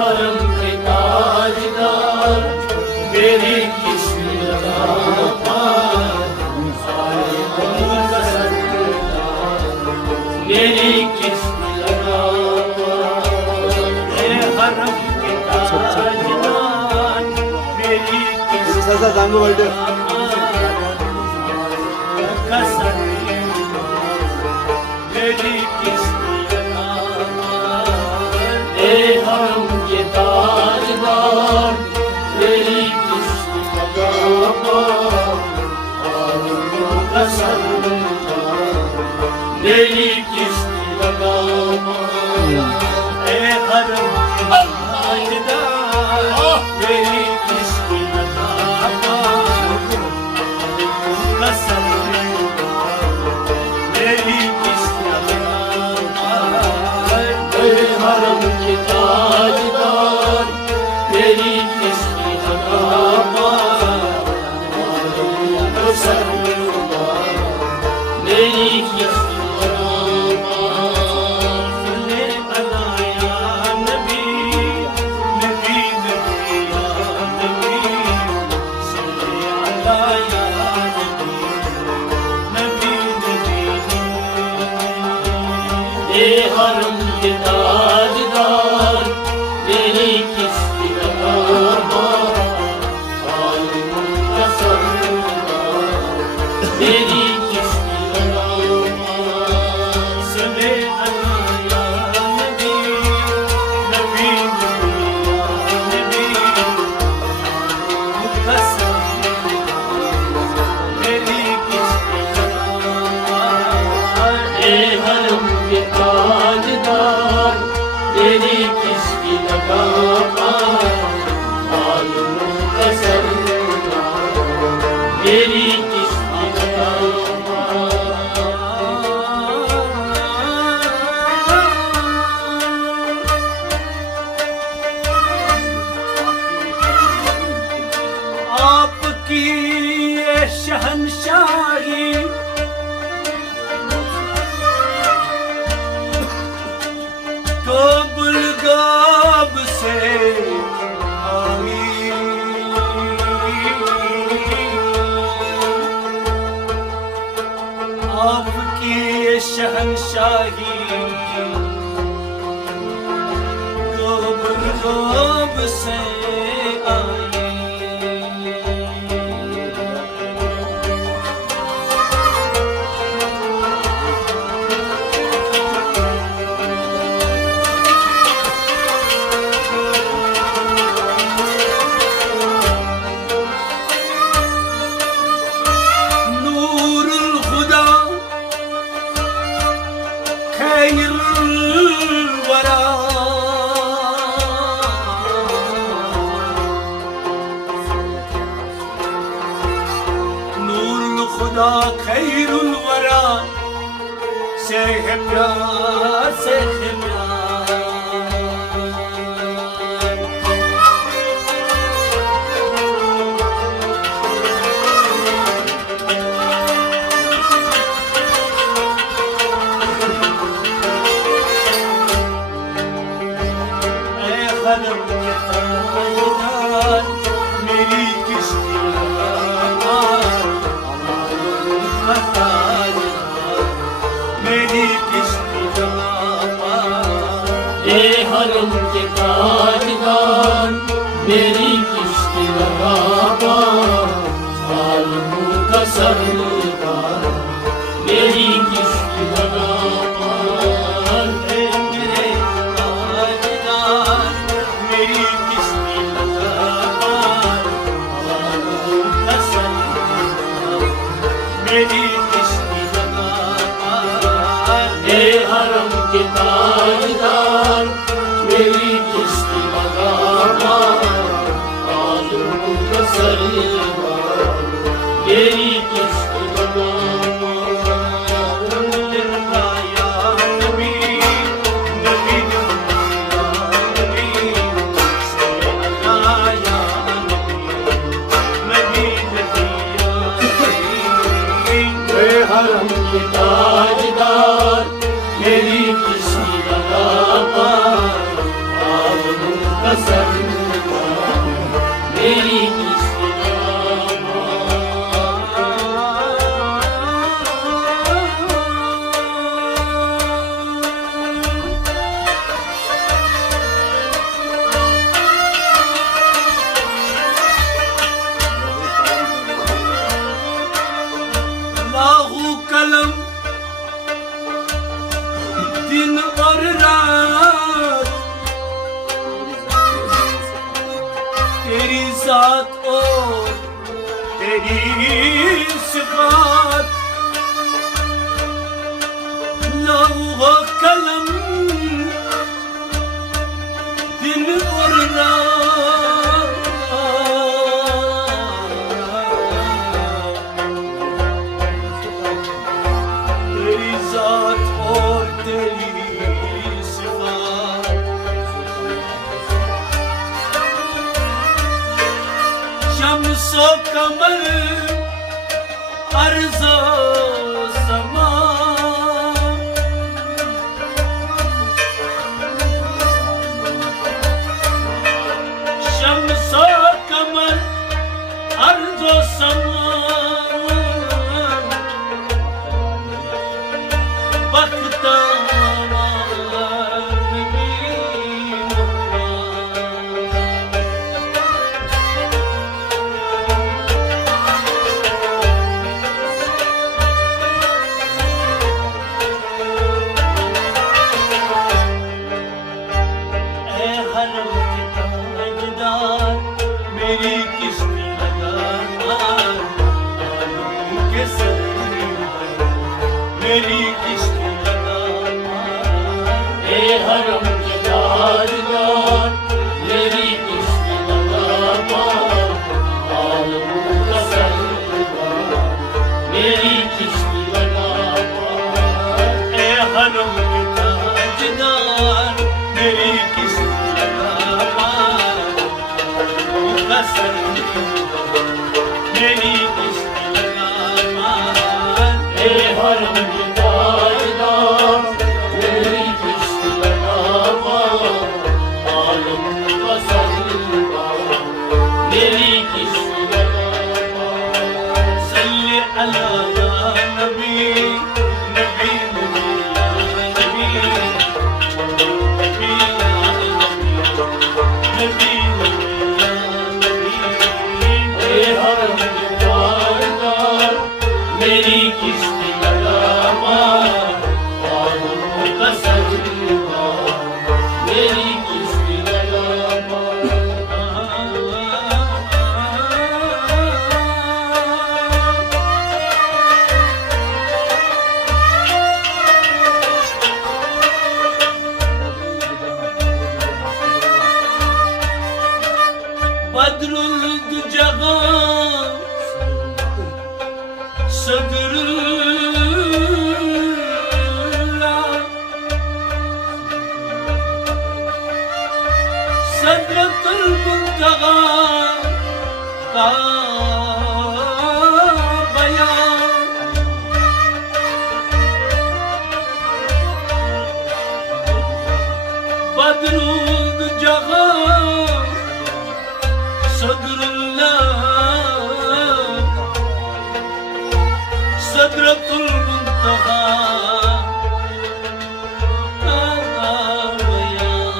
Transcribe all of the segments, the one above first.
हरम के ताजदार मेरी किस्ती लगा मेरी किस्ती लगा हरम के ताजदार मेरी किस्ती मेरी किस्ती हरम के ताजदार मेरी किस्ती लगा मेरी किस्ती लगा हरम के ताजदार मेरी किस्ती लगा मेरी किस्ती लगा हरम के ताजदार मेरी किस्ती लगा मेरी किस्ती हरम के ताजदार मेरी किस्ती लगा मेरी किस्ती लगा सुने अल्लाह या नबी नबी नबी कसम मेरी किस्ती लगा हरम के ताजदार मेरी किस्ती लगा मेरी किस्ती लगा आपकी ये शहंशाही गाब से आई आपकी ये शहंशाही गाब से आई खुदा खैरुल वरा से है प्यार से है प्यार हरम के ताजदार मेरी किस्ती मेरी किस्ती लगा हरम के ताजदार मेरी किस्ती लगा आलमों का सरदार मेरी किस्ती लगा मेरे ताजदार मेरी किस्ती लगा आलमों का सरदार मेरी किस्ती लगा हरम के ताजदार मेरी किस्ती लगा आलमों का सरदार मेरी किस्ती लगा का सरदार मेरी किश्ती लगा। लाहू कलम दिन और रात तेरी जात और तेरी सिफात। लाहू कलम दिन और रात तेरी जात और तेरी सिफात। शम्सो कमर अर्ज़ो समा शम्सो कमर अर्ज़ो समा मेरी किश्ती लगा के सर मेरी किश्ती लगा। ए हरम के ताजदार मेरी किश्ती लगा। आलम का सरदार मेरी किश्ती लगा। ए हरम के ताजदार मेरी किश्ती लगा। कसर मेरी किश्ती लगा। ए हरम के ताजदार मेरी किश्ती लगा। आलम का सरदार मेरी किश्ती लगा। सल्ले अला नबी नबी नबी नबी नबी नबी ए हरम के ताजदार मेरी किश्ती लगा। आलम का सरदार मेरी किश्ती लगा। बदरुल दुजहा सदरुल्लाह सदरतुल मुंतहा का बयान। बदरुल दुजहा सदरुल्लाह सदरतुल मुंतहा का बयान।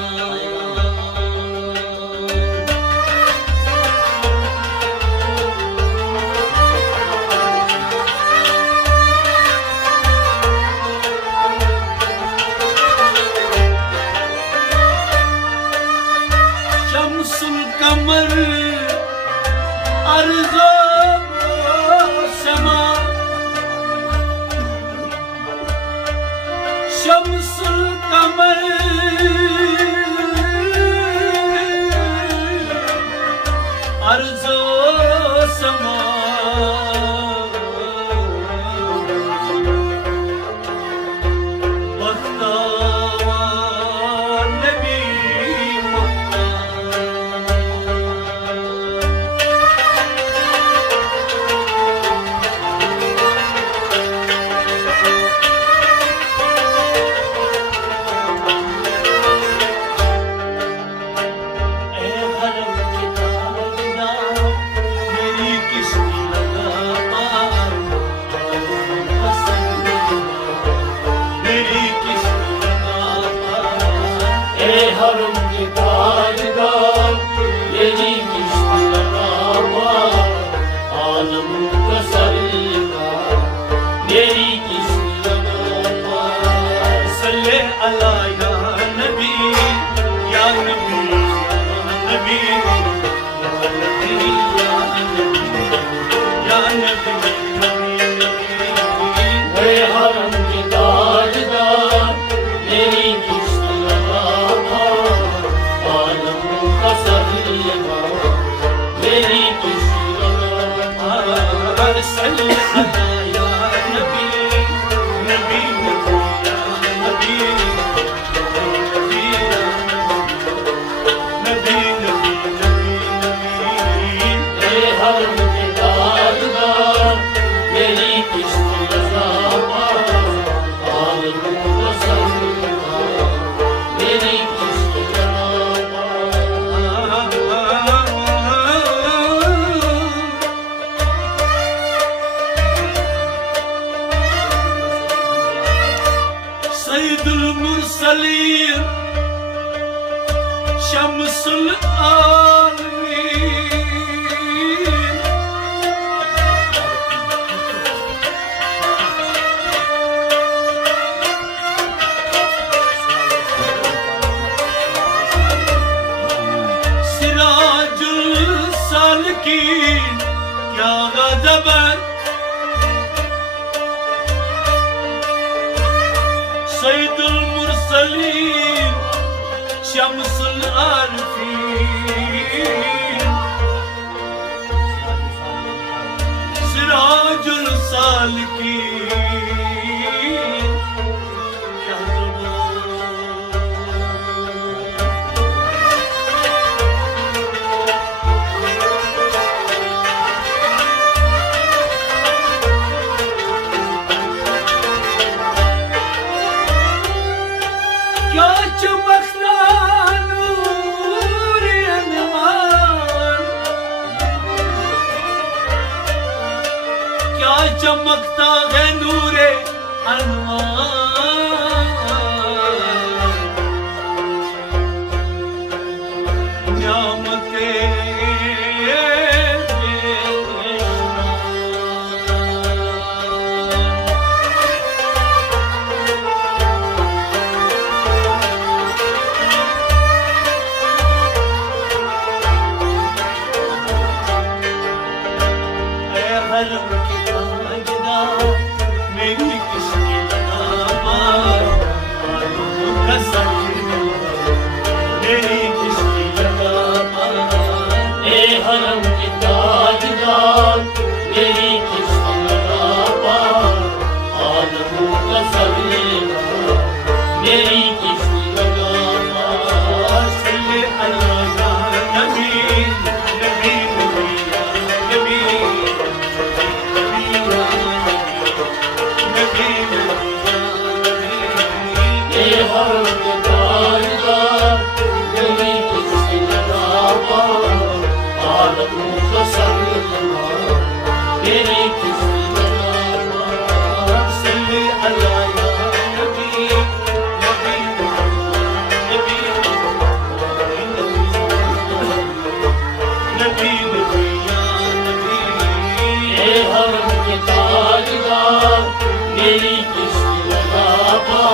शम्सुल कमर अर्ज़ो समा शम्सुल कमर अर्ज़ो समा मुस्तफा नबी Mustafa. ey harım ki tajdar, yeni kişti yarama, alımı kasarga, yeni kişti yarama. Salli ala ya Nabi, ya Nabi, ya Nabi, ya Nabi, ya Nabi, ey harım ki tajdar, yeni kişti yarama, alımı kasarga, yeni kişti yarama. salli ala ya Nabi, Nabi, ya Nabi, Nabi, Nabi, ey harım ki tajdar, yeni kişti yarama, alımı kasarga, yeni kişti yarama. Seyyidül Mursalin, Şemsül Alemin, Siracül Salikin, ya gazaben Seyyidül Mursalin, Şemsül Arifin, Siracül Salikin, ya zaman. क्या चमकता नूर अनवार, क्या चमकता है नूरे अनवार, न्यामते हरम की ताजदार, मेरी किसकी लगामार, आलू का सखी, मेरी किसकी लगामार, ey harım ki tajdar, yeni kişti yarama, alımı kasarga, yeni kişti yarama. salli ala ya Nabi, Nabi, Nabi, ya Nabi, Nabi, ey harım ki tajdar, yeni kişti yarama, alımı kasarga, yeni kişti yarama. salli ala ya Nabi, Nabi, Nabi, Nabi, Nabi, ya Nabi. ey harım ki tajdar, yeni kişti yarama,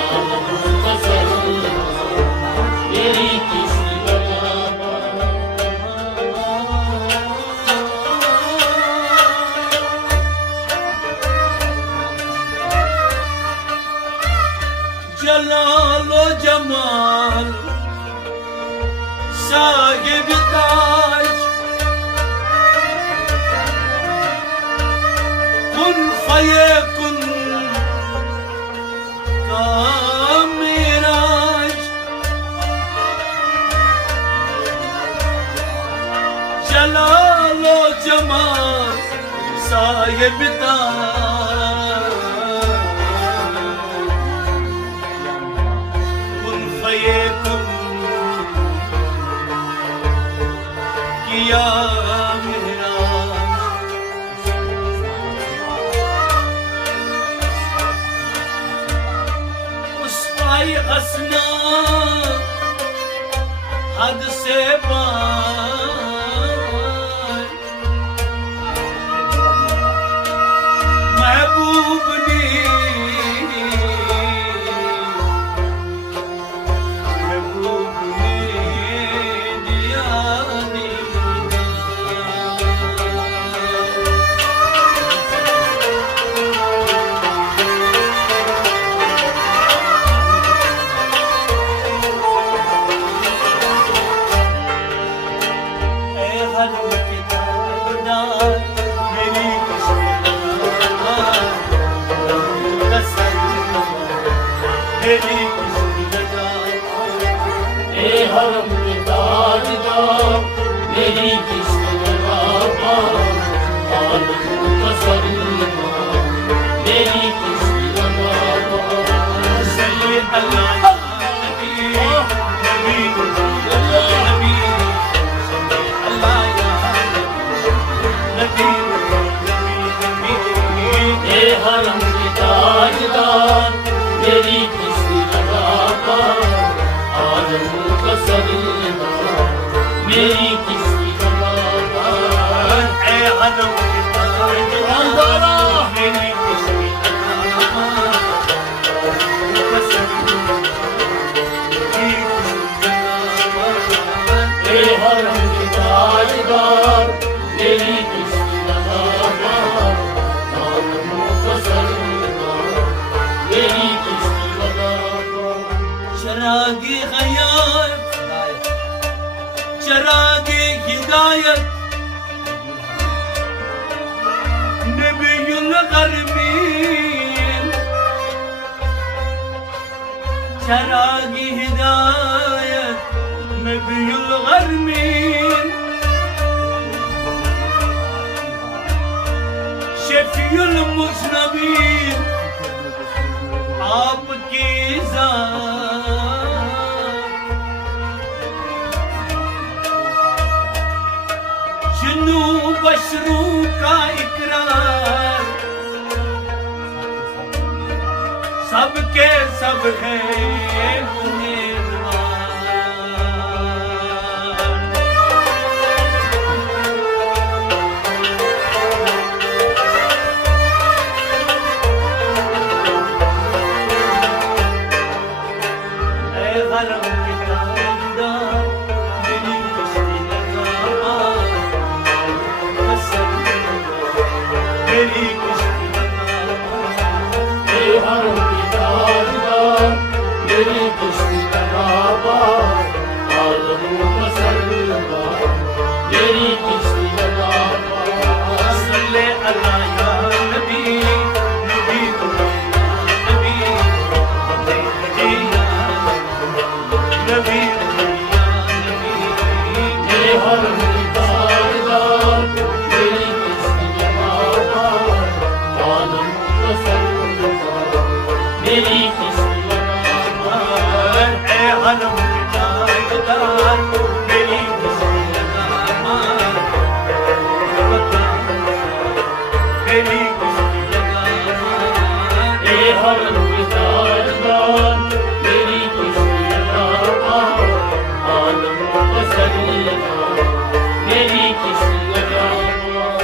alımı kasarga, yeni kişti yarama. जलाल ओ जमाल साहिब ताज, कुन फयकुन का मिराज, जलाल ओ जमाल साहिब ताज, कुन फयकुन किया मेराज। उस पाई हसना हद से पार महबूब ने दिया ए हरम के ताजदार मेरी किस्त लगा पार आलम का सरदार मेरी किस्त लगा पार सल्ले अल्लाह नबी नबी नबी सल्ले अल्लाह नबी नबी ए हरम के ताजदार मेरी किस्त लगा पार आलम का सरदार मेरी किस्त लगा पार ए हरम के ताजदार मेरी किस्त ए हरम के ताजदार मेरी किस्त लगा पार आलम का सरदार मेरी किस्त लगा पार चरागे हयात चरागे हिदायत नबीयुल गरमीन चरागे हिदायत नबीयुल गरमीन शफीउल मुज़नबीन आपकी जुनू बशरू का इकरार सबके सब है हरम के ताजदार मेरी किस्त लगा पार मेरी किस्त लगा पार ए हरम के ताजदार मेरी किस्त लगा पार आलम का सरदार मेरी किस्त लगा पार सल्ले अल्लाह या नबी नबी नबी नबी ए हरम के ताजदार मेरी किस्त लगा पार आलम का सरदार मेरी किस्त लगा पार ए हरम के ताजदार मेरी किस्त लगा पार मेरी किस्त लगा पार ए हरम के ताजदार मेरी किस्त लगा पार आलम का सरदार मेरी किस्त लगा पार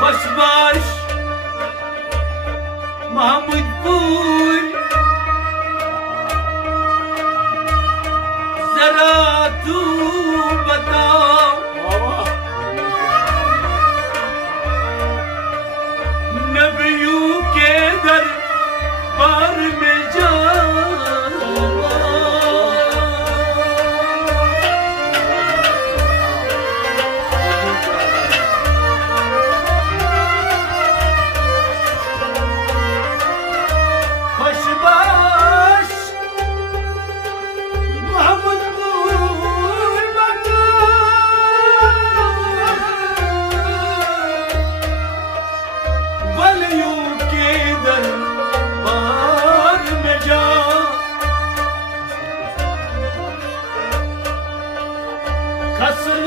खुशबाश महमूदपुर जरा तू बताओ नबियों के दरबार में जाओ खुशबाश महमूदपुर वलियों के दरबार में जाओ कसर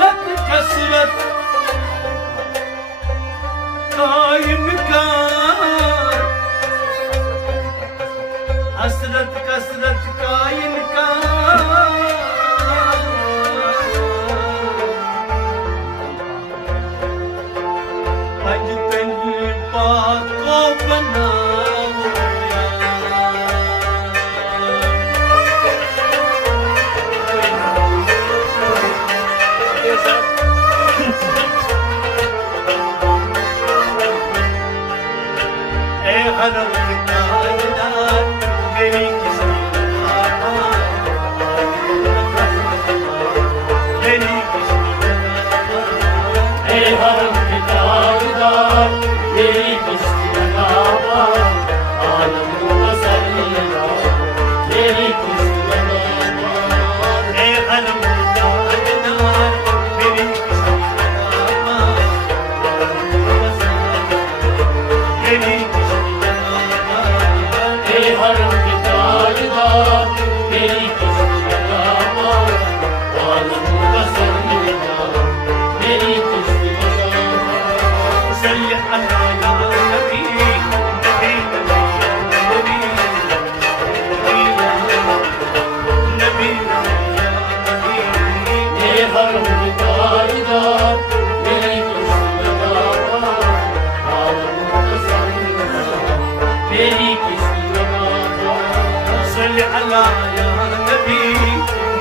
कसरत का इनकार, हसरत कसरत का इनकार, अजकल बात को बनाओ ए हरम के ताजदार मेरी किस्मत मेरी किस्मत ए हरम के ताजदार मेरी किस्मत आलम मुसल्ला मेरी किस्मत ए हरम के ताजदार मेरी किस्मत मेरी ए हरम के ताजदार मेरी किस्मत आलम मुसल्ला मेरी किस्मत सल्ली अला या नबी नबी नबी नबी नबी ए हरम के ताजदार मेरी किस्मत आलम मुसल्ला मेरी किस्मत सल्ली अला या नबी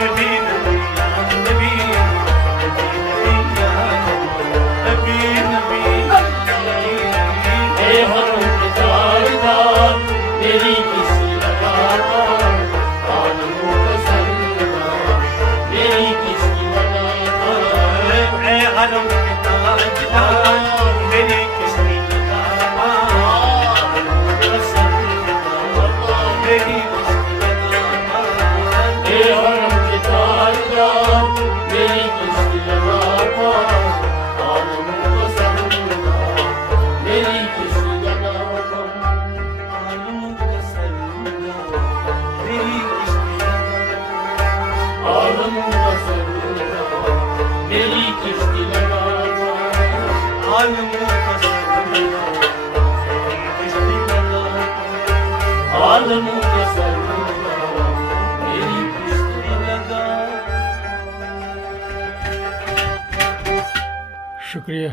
नबी नबी नबी नबी ए हरम के ताजदार मेरी किस्मत आलम मुसल्ला मेरी किस्मत ए हरम के ताजदार मेरी किस्मत मेरी ए हरम के ताजदार मेरी किस्मत आलम मुसल्ला मेरी किस्मत आलम का सल्ला मेरी किस्मत आलम मुसल्ला मेरी किस्मत आलम का सल्ला मेरी किस्मत आलम मुसल्ला मेरी किस्मत शुक्रिया।